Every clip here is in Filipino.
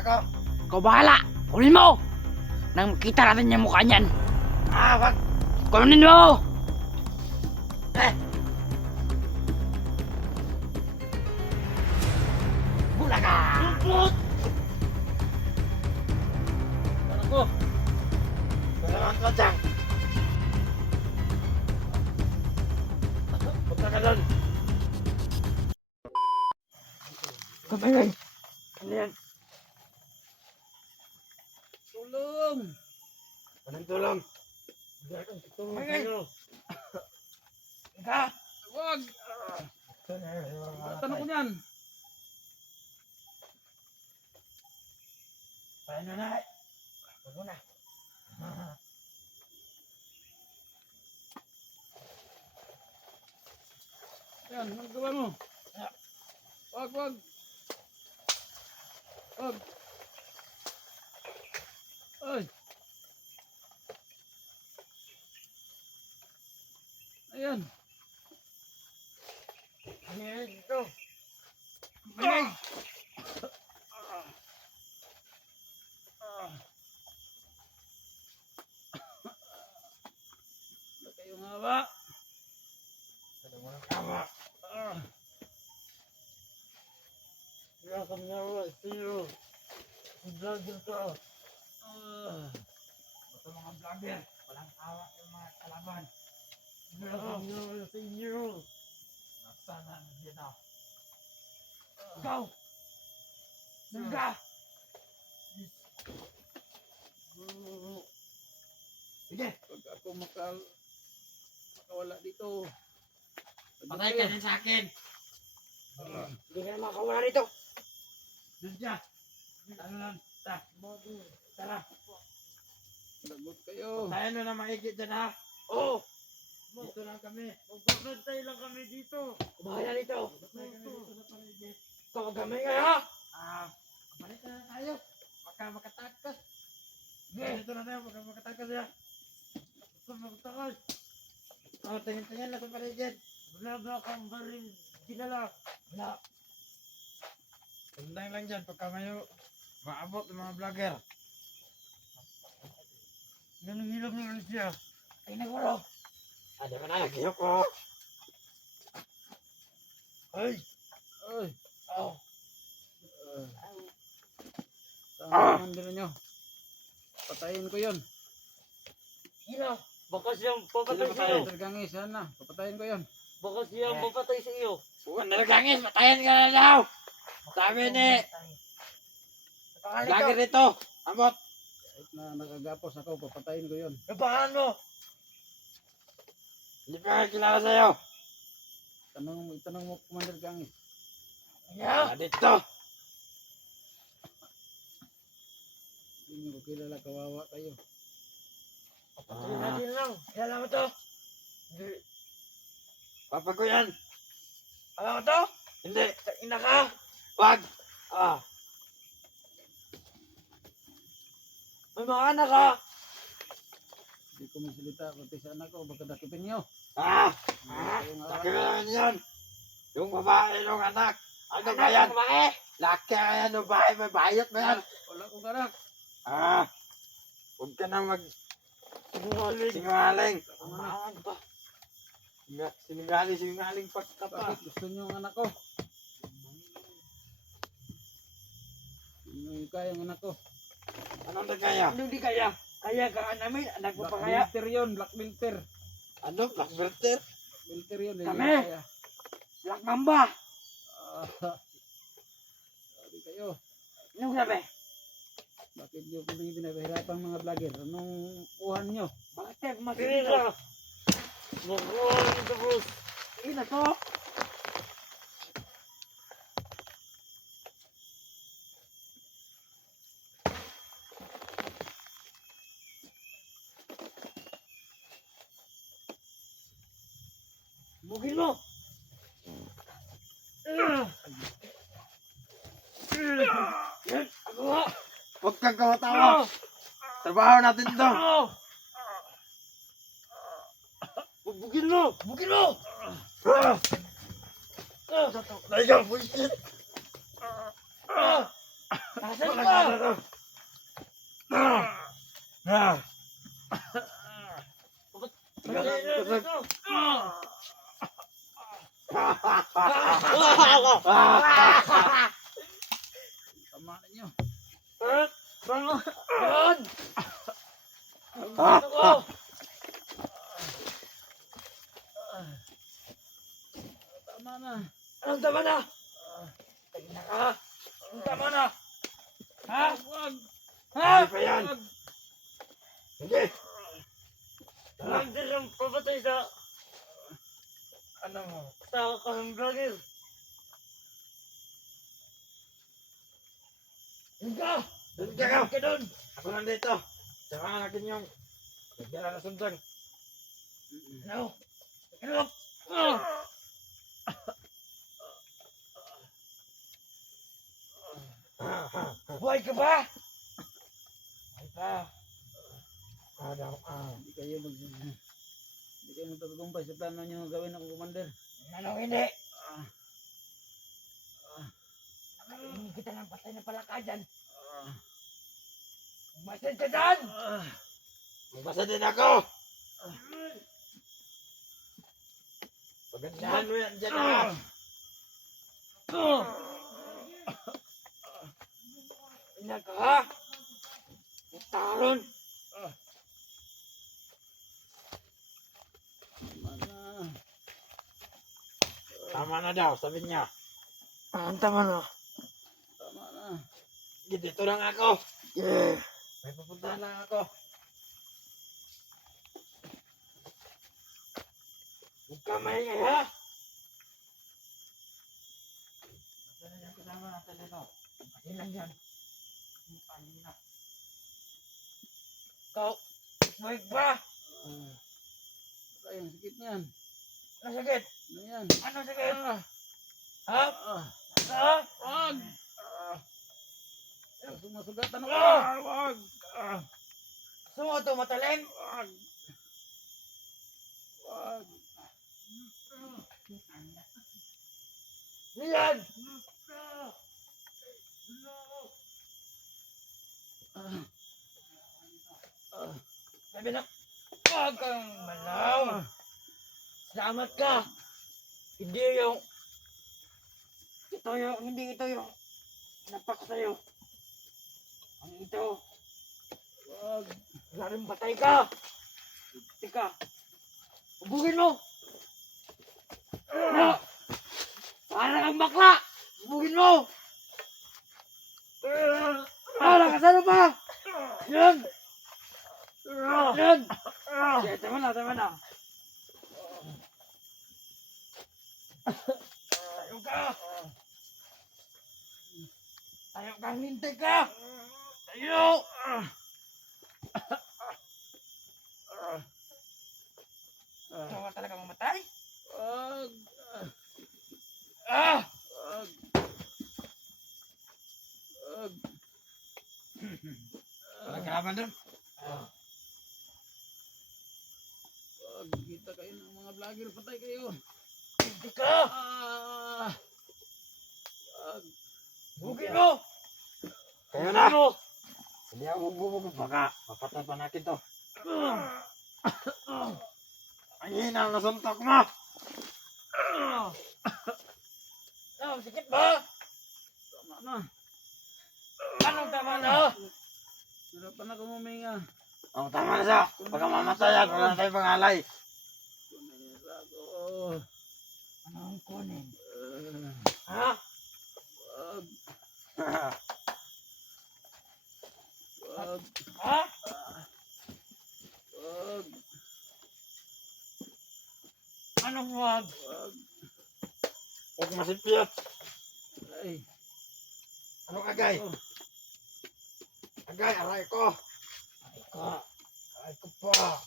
ako. Ikaw bahala. Kunin mo. Nang makita natin yung mukha niyan. Wag. Kunin mo. Bulaga! Lupot! Ano ko? Salamat ka dyan. Punta ka doon. Kamalay. Ano yan? Tulong! Anong tulong? Hindi ako tutulong sa'yo. Ika! Wag! Tanong ko niyan. Paano na? Wag mo na. Yan, ano gawa mo? Wag, wag. Wag. Ay. Ayan. Ano yan dito? Ay. Wala kayong hawa. Ano mo ng kama? Hindi ako nawa sa'yo. Ang vlogger ko. Basta mga vlogger. Walang tawa yung mga kalaban. Hindi ako nawa sa'yo. Nasana na dito. Ikaw! Nangga! Sige! Pag ako makawala dito. Patay ka din sa akin! Hindi ka na makawala rito! Doon siya! Ano lang? Tara! Lagot kayo. Tayo na maigit dyan ha! Oo! Dito lang kami! Magbabantay lang kami dito! Bahala dito! Magbabantay kami dito sa paligid! Kagamay ka ha! Balik na tayo! Baka makatakas! Dito na tayo! Baka makatakas ya! Baka makatakas! Tingin-tingin lang sa paligid! Wala ba kang baril dinala? Wala! Tandang lang dyan pagka mayo maabot ng mga vlogger. Nanghilap na ulit siya. Ay, nagwalo. Ano ba na? Naghilap ko. Ay! Ay. Oh! Saan naman din nyo? Patayin ko yun. Hila! Baka siyang papatay Sino sa patay? iyo. Tergangi, sana. Papatayin ko yun. Baka siyang papatay sa iyo. Huwag nalagangis! Patayin ka na daw! Sabi ni... Vlogger dito! Amot! Kahit na nagagapos ako, papatayin ko yun. Paano? Hindi pa kilala sa'yo. Itanong mo, Commander Gangis. Yeah. Dito! Hindi nyo ko kilala, kawawa kayo. Patayin natin lang. Kilala mo to? Hindi. Papa ko yan. Alam mo to? Hindi. Ina ka? Wag! May mga anak ka! Hindi ko magsalita, pati sa anak ko, baka dakipin nyo. Sabi ko naman yan. Yung babae, yung anak. Ano ba yan? Babae? Laki ka yan, yung babae. May bayot ba yan? Wala kong anak. Huwag ka nang mag... Sinungaling. Ang ba? Sinungaling pagkapa. Bakit gusto nyo ang anak ko? Sino yung kaya ang anak ko? Anong nagkaya? Ano di kaya? Kaya ka namin, anak mo pa Black kaya? Milter yun, Black Milter. Ano? Black Belter? Milter yun. Kami. yung kaya. Black Mamba. Sabi kayo, Anong sabi? bakit nyo kami pinapahirapan mga vlogger? Anong kuhan nyo? Bakit Pila! makikita? Makuha ito, boss. Ina to? Bugin mo! Yan! Ako nga! Huwag kang kawatawa! Trabaho natin ito! Bugin mo! Bugin mo! Naiga, buisit! Asan ka? Tama na nyo. Yan! Ang gusto ko! Tama na. Anong tama na? Tagina ka! Anong tama na? Ha? Wag. Ha? Hindi pa yan. Hindi. Ang dalang papatay sa... Ano mo? Sa kaming vlogger. Doon ka! Doon ka ka. Doon ka doon! Ako nandito. Saka natin yung nagyara na suntag. Ano? Ano? Buhay ka ba? Buhay pa. Hindi kayo magtatagumpay sa plano nyo gawin ako, Commander. Anong hindi? Hindi kita ng patay na palakadan. Umasan ka dyan! Magbasa din ako. Pagandahan mo yan dyan ah. Ina ka ha? Utaron! Tama na. Tama na daw, sabi niya. Ang tama na. Tama na. Dito lang ako. Yeah. May pupuntahan lang ako. Huwag ka maingay ha? Nasaan na yung kasama natin dito? Pati lang yan. Ikaw, buhay ba? Patay, ang sakit niyan. Ano sakit? Ano yan? Ano sakit? Ha? Ha? Wag! Sumasugatan ako. Wag! Gusto mo ito matalim? Wag! Wag! Nilan! Sabi na, wag kang malaw. Salamat ka. Hindi ito yung napak sa'yo. Ang ito, Wag! laring patay ka. Tika, hubugin mo. No! Para kang bakla. Hubugin mo. Para ka sana pa. Yan. Yan. Sige, tama na, tama na. Tayo ka. Tayo kang hintay ka. Tayo. Ikaw ka talagang mamatay? Wag! Ah! Wag! Wag! Nagkalaban doon. Wag! Kita kayo ng mga vlogger, patay kayo. Hindi ka. Wag! Hubugin mo. Kaya na. Hubugin mo. Hindi ako bubog. Baka mapatay pa natin to. Ang hina na suntok mo. Ano, sakit ba? Tama na. Anong tama na? Hirapan ako huminga. Ang tama na siya. Pagka mamatayan, wala na tayong pangalay. Kunira ko. Anong kunin? Ah, Ha? Wag! Wag! Ha? Wag! Anong wag? Wag! Huwag masipiyat. Ay! Anong agay? Oh, Agay, aray ko. Ay ka. Aray ko pa.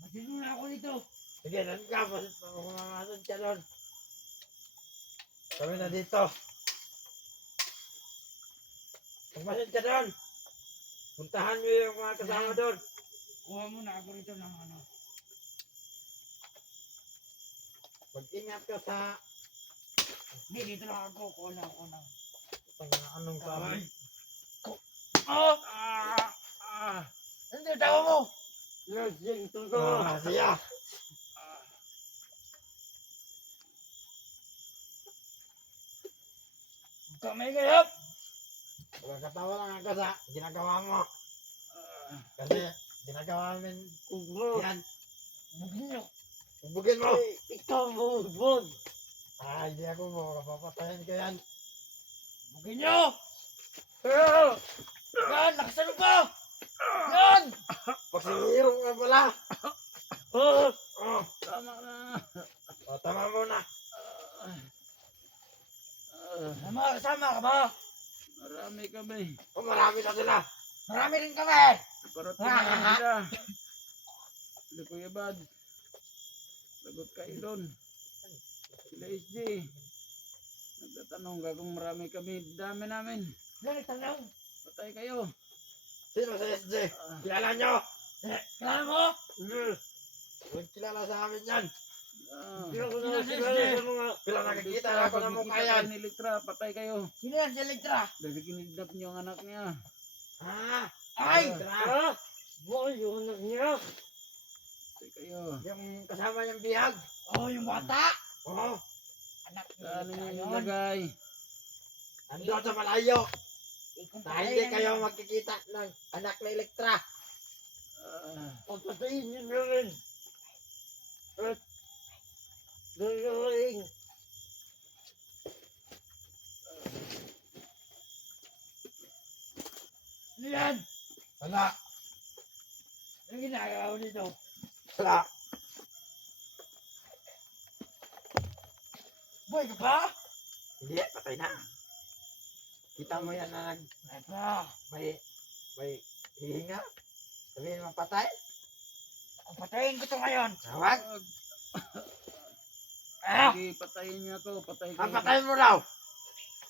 Masin mo na ako dito. Sige, doon ka. Pumamasad ka doon. Kami na dito. Pumamasad ka doon. Puntahan mo yung mga kasama doon. Kuha mo na ako rito ng ano. Mag-ingat ka sa Hindi, dito lang ako. Kuha na ako ng... Anong sabi? Oh! Hindi, tawa mo! Yes, yung tungkol. Siya. Kamay kayo! Katawa lang ang kasa. Ginagawa mo. Kasi ginagawa namin yan. Bugin nyo! Bugin mo. Ikaw bugbog. Hindi ako mo. Kapapatayin ka yan. Bugin nyo! Yan! Nakasalog ka! Yan! Pagsihirong nga pala. Oh! Tama na. Tama muna. May mga kasama ka ba? Marami kami. Marami na sila. Marami rin kami! Parating na sila. Sila Kuya Bad. Lagot kayo doon. Sila SJ. Nagtatanong ka kung marami kami. Dami namin. Yan, itanong! Patay kayo. Sino sa SJ? Kilala nyo? Kailangan mo? Kilala sa amin yan. Sino si Kilala SJ? sa mga... Sila nakikita ako ng mukha yan. Ni Elektra, patay kayo. Sino yan si Elektra? Dahil kinidnap niyo ang anak niya. Ay! Boy, yung anak niya. Patay kayo. Yung kasama niyang bihag. Oh, yung bata! Oo. Anak ni Saan Elektra niyo yun. ilagay? Andun sa malayo. Ikong Na hindi kayo magkikita ng anak na Elektra. Pagpatayin nyo namin. At gagawin. Ano yan? Wala. Ano ginagawa mo dito? Wala. Boy ka ba? Hindi, patay na. Kita mo yan na Ito. may hihinga. Sabihin mo patay. Kung patayin ko to ngayon. Tawag. Sige, patayin niyo ako. Patay kayo. Ang patayin mo raw.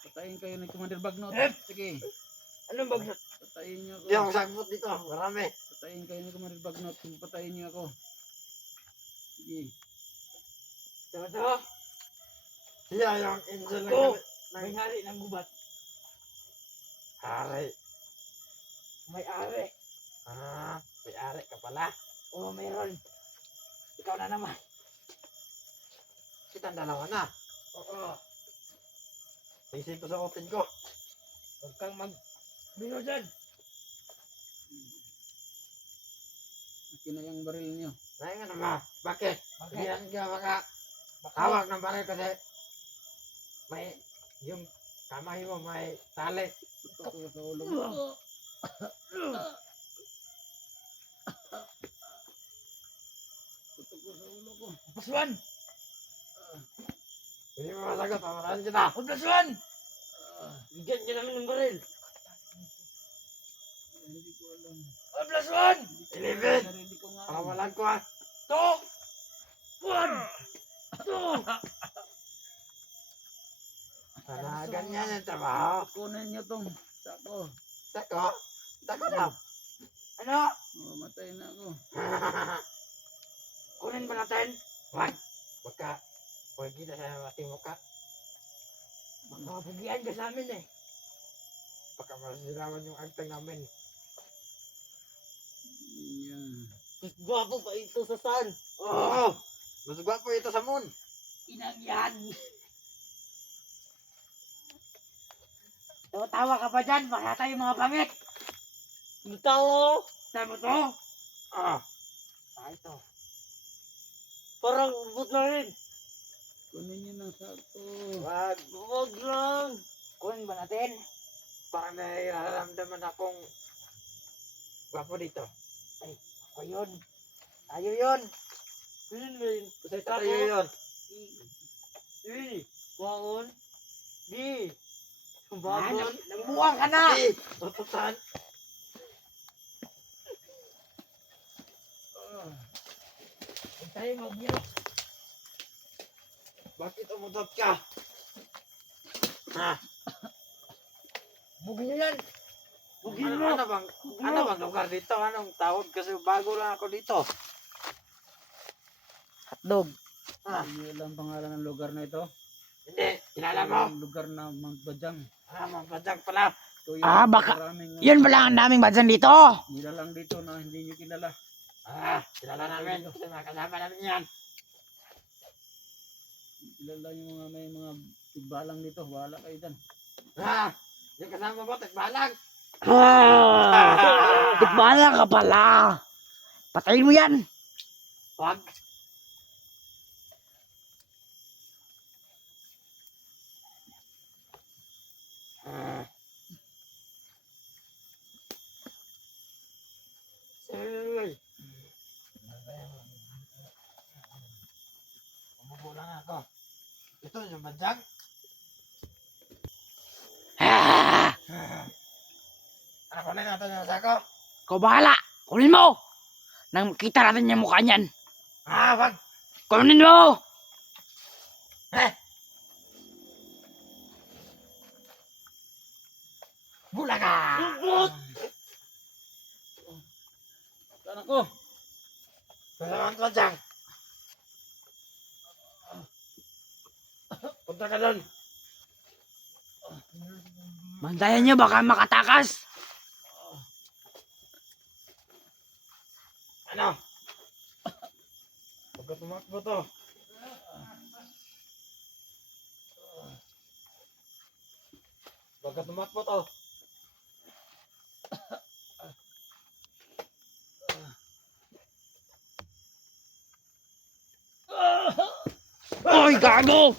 Patayin kayo ni Commander Bagnot. Sige, Anong bagnot? patayin niyo ako. Yung sagbot dito. Marami. Patayin kayo ni Commander Bagnot. Patayin niyo ako. Sige. Ito. Siya yung angel Oh. ng May hari ng gubat. hari. May ari. May ari ka pala. Oo, mayroon. Ikaw na naman. Kitang dalawa na. Oo. Isip ko sa open ko. Huwag kang mag-bino dyan. Akin na yung baril niyo. Kaya nga naman. Bakit? Bakit? Hindi yan ka makahawak ng baril kasi may yung kamay mo may tali. Tutok ko sa ulo mo. Tutok ko sa ulo ko. Pasuan! Hindi mo masagot. Pamarahan kita. Huwag pasuan! Ah, Bigyan ka namin ng baril. hindi ko alam. Huwag pasuan! Hindi ko Ilibin. alam. Sarili ko nga. Pakawalan ko ha. To! One! Two! Sana ganyan yung trabaho. Kunin niyo tong sako. Sako. Sako daw. Ano? Oh, matay na ako. Kunin ba natin? Wag. Wag ka. Huwag kita sa ating mukha. Makapagian ka sa amin eh. Baka masisilawan yung agtang namin. Yan. Mas gwapo pa ito sa sun. Oo. Mas gwapo ito sa moon. Inang yan. Tawa ka pa dyan, baka tayo mga pangit. Talo. Tayo mo to? Ito. Parang ubot na rin. Kunin niyo ng sako. Wag. Huwag lang. Kunin ba natin? Parang nararamdaman akong gwapo dito. Ako yun. Tayo yun. Yun rin. Kasi tayo yun. Waon. Di. Bagon. Nagbuwang ka na. Hey, tututan. Huwag tayo mag-biro. Bakit umutot ka? Ha? Bugin nyo yan. Bugin Ano, mo. ano bang lugar dito? Anong tawag? Kasi bago lang ako dito. Hotdog. Hindi niyo alam pangalan ng lugar na ito. Hindi, kilala mo? Yung lugar na Mount Bajang. Mabadyang pala. Ito yung Ah, baka- maraming, Yun pala ang daming badyan dito. nilalang dito na hindi nyo kilala. Kilala namin. Kasi mga kasama namin yan. Kilala yung mga may mga tigbalang dito. Wala kayo dyan. Yung kasama mo, tagbalang. Tikbala ka pala. Patayin mo yan. Wag. Uy. Umubo lang ako. Ito yung badyang. Ano kunin natin yung sako? Ikaw bahala. Kunin mo. Nang makita natin yung mukha niyan. Wag. Kunin mo. Bulaga! Saan ako? Salamat badyang. Punta ka doon. Bantayan niyo baka makatakas. Ano? Huwag ka tumakbo to. Huwag ka tumakbo to. Oy, gago.